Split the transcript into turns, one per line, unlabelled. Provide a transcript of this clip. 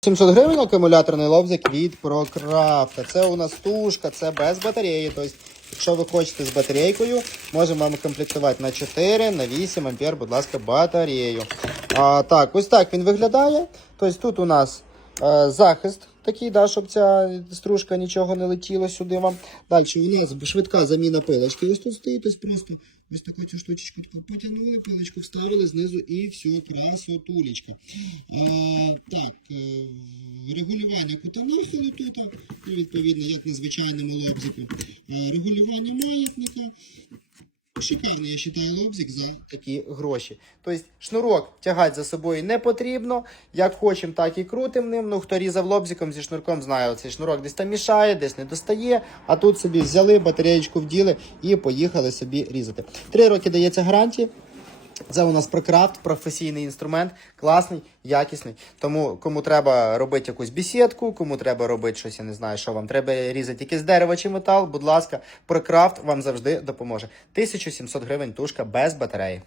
700 гривень акумуляторний лобзик від Прокрафта. Це у нас тушка, це без батареї. Тобто, якщо ви хочете з батарейкою, можемо вам комплектувати на 4, на 8 ампер, будь ласка, батарею. А, так, ось так він виглядає. Тобто тут у нас а, захист такий, да, щоб ця стружка нічого не летіло сюди вам. Далі у нас швидка заміна пилочки. Ось тут стоїть, тобто просто ось таку цю штучечку таку потягнули, пилочку вставили знизу і все, красотулечка. Е, так, е, регулювання кута нахилу тут, ну, відповідно, як на звичайному лобзику. Е, регулювання маятника. Шикарний, я вважаю, лобзик за такі гроші. Тобто шнурок тягати за собою не потрібно. Як хочемо, так і крутим ним. Ну, хто різав лобзиком зі шнурком, знає, цей шнурок десь там мішає, десь не достає. А тут собі взяли, батареєчку вділи і поїхали собі різати. Три роки дається гарантія. Це у нас прокрафт, професійний інструмент, класний, якісний. Тому кому треба робити якусь бесідку, кому треба робити щось, я не знаю, що вам треба різати якесь дерево чи метал, будь ласка, прокрафт вам завжди допоможе. 1700 гривень тушка без батареї.